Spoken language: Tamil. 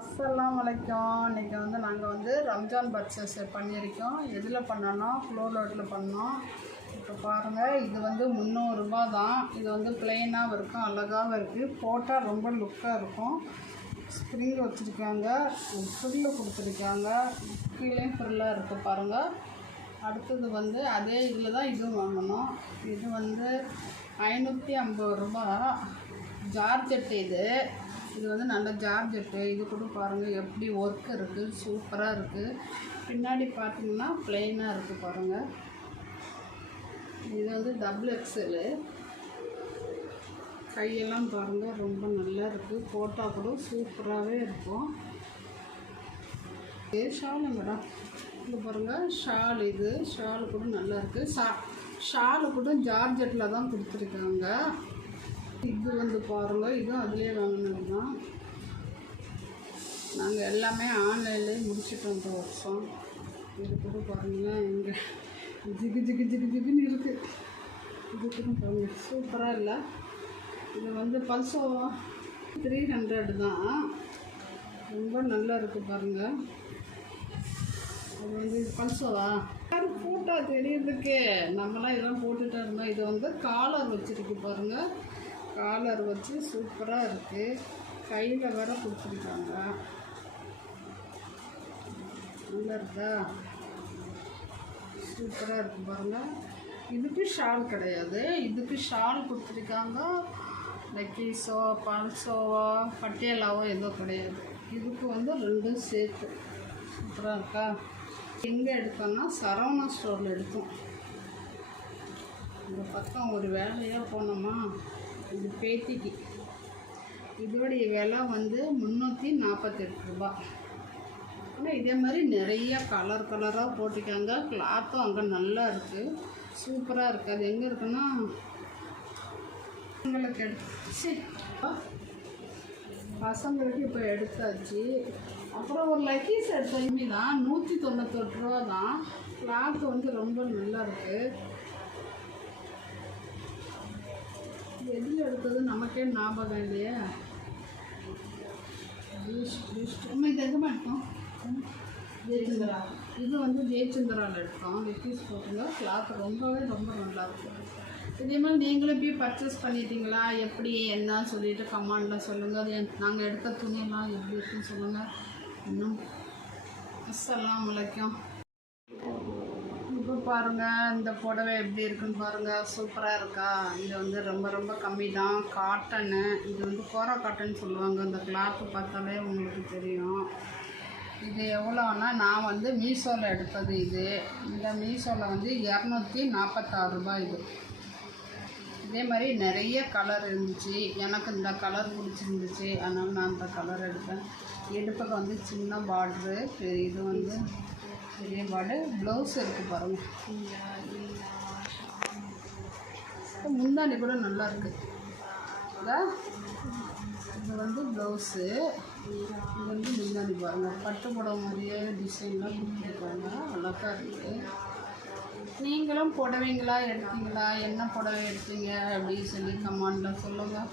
அஸ்லாம் வலைக்கம் இன்றைக்கி வந்து நாங்கள் வந்து ரம்ஜான் பர்ச்சேஸ் பண்ணியிருக்கோம். எதில் பண்ணோன்னா ஃப்ளோர் ரோட்டில் பண்ணோம். இப்போ பாருங்கள் இது வந்து முந்நூறுரூபா தான். இது வந்து பிளெயினாகவும் இருக்கும் அழகாகவும் இருக்குது போட்டால் ரொம்ப லுக்காக இருக்கும். ஸ்ப்ரிங் வச்சுருக்காங்க ஃப்ரில்லு கொடுத்துருக்காங்க. கீழே ஃப்ரில்லாக இருக்குது பாருங்கள் அடுத்தது வந்து அதே இதில் தான் இதுவும் வாங்கணும். இது வந்து ஐநூற்றி ஐம்பது ரூபா ஜார்ஜெட் இது. இது வந்து நல்ல ஜார்ஜெட்டு இது கூட பாருங்கள் எப்படி ஒர்க் இருக்குது சூப்பராக இருக்குது பின்னாடி பார்த்தீங்கன்னா ப்ளெயினாக இருக்குது பாருங்கள் இது வந்து டபுள் எக்ஸலு கையெல்லாம் பாருங்கள் ரொம்ப நல்லா இருக்குது போட்டால் கூட சூப்பராகவே இருக்கும். இது ஷாலு மேடம். இது பாருங்கள் ஷால் இது. ஷால் கூட நல்லா இருக்குது ஷா ஷாலு கூட ஜார்ஜெட்டில் தான் கொடுத்துருக்காங்க. இது வந்து பாருங்கள் இதுவும் அதுலேயே வாங்கினது தான் நாங்கள் எல்லாமே ஆன்லைன்லேயே முடிச்சுட்டு இந்த வருஷம். இது கூட பாருங்களேன் இங்கே ஜிகு ஜிகு ஜிகு ஜிகுன்னு இருக்குது இது கூட பாருங்கள் சூப்பராக இல்லை? இது வந்து பல்சோ த்ரீ ஹண்ட்ரட் தான். ரொம்ப நல்லா இருக்குது பாருங்கள் அது வந்து இது பல்சோவா? யாரும் போட்டால் தெரியுதுக்கு நம்மளாம் இதெல்லாம் போட்டுட்டா இருந்தோம். இது வந்து காலர் வச்சுருக்கு பாருங்கள் காலர் வச்சு சூப்பராக இருக்குது கையில் வேற கொடுத்துருக்காங்க. நல்லா இருக்கா? சூப்பராக இருக்குது பாருங்கள் இதுக்கு ஷால் கிடையாது. இதுக்கு ஷால் கொடுத்துருக்காங்க. நக்கீஸோ பால்சோவோ பட்டியலாவோ எதுவும் கிடையாது. இதுக்கு வந்து ரெண்டும் சேர்த்து சூப்பராக இருக்கா? எங்கே எடுத்தோம்னா சரவணா ஸ்டோரில் எடுத்தோம். இந்த பக்கம் ஒரு வேலையாக போனோமா? இது பேத்திக்கு. இதோடைய விலை வந்து முந்நூற்றி நாற்பத்தெட்டு ரூபா. ஆனால் இதே மாதிரி நிறைய கலர் கலராக போட்டிருக்காங்க. கிளாத்தும் அங்கே நல்லா இருக்குது சூப்பராக இருக்குது அது எங்கே இருக்குன்னா உங்களுக்கு எடுத்து பசங்களுக்கு இப்போ எடுத்தாச்சு. அப்புறம் ஒரு லக்கீஸ் எடுத்த தான் நூற்றி தொண்ணூத்தெட்டு ரூபா தான். கிளாத் வந்து ரொம்ப நல்லா இருக்குது எதில் எடுத்தது நமக்கே ஞாபகம் இல்லையா? பூஸ்ட் இது எதுமா எடுத்தோம்? ஜெயச்சந்திரா. இது வந்து ஜெயச்சந்திராவில் எடுத்தோம். லெக்கீஸ் போட்டுங்க. கிளாத் ரொம்பவே ரொம்ப நல்லா இருக்கும் இதே மாதிரி நீங்களும் போய் பர்ச்சேஸ் பண்ணிட்டீங்களா? எப்படி என்ன சொல்லிட்டு கமெண்டில் சொல்லுங்கள் அது நாங்கள் எடுத்த துணியெல்லாம் எப்படி இருக்குன்னு சொல்லுங்கள் இன்னும் அஸ்ஸலாம் வலைக்கம் இப்போ பாருங்கள் இந்த புடவை எப்படி இருக்குன்னு பாருங்கள் சூப்பராக இருக்கா? இது வந்து ரொம்ப ரொம்ப கம்மி தான் காட்டனு இது வந்து கோரா காட்டன் சொல்லுவாங்க. இந்த கிளாத்து பார்த்தாலே உங்களுக்கு தெரியும். இது எவ்வளோன்னா நான் வந்து மீஷோவில் எடுத்தது இது. இந்த மீஷோவில் வந்து இரநூத்தி நாற்பத்தாறு ரூபாய் இது. இதே மாதிரி நிறைய கலர் இருந்துச்சு. எனக்கு இந்த கலர் பிடிச்சிருந்துச்சு. அதனால் நான் அந்த கலர் எடுத்தேன். இடுப்புக்கு வந்து சின்ன பார்ட்ரு இது வந்து பெரிய பார்டு ப்ளவுஸ் இருக்குது பாருங்கள் முந்தாணி கூட நல்லா இருக்குது இது? வந்து ப்ளவுஸு இது வந்து முந்தாணி பாருங்கள் பட்டு புடவை மாதிரியே டிசைன்லாம் கொடுத்துருக்காங்க. அழகாக இருக்குது நீங்களும் புடவைங்களா எடுத்தீங்களா? என்ன புடவை எடுத்தீங்க? அப்படின்னு சொல்லி கமாண்டில் சொல்லுங்கள்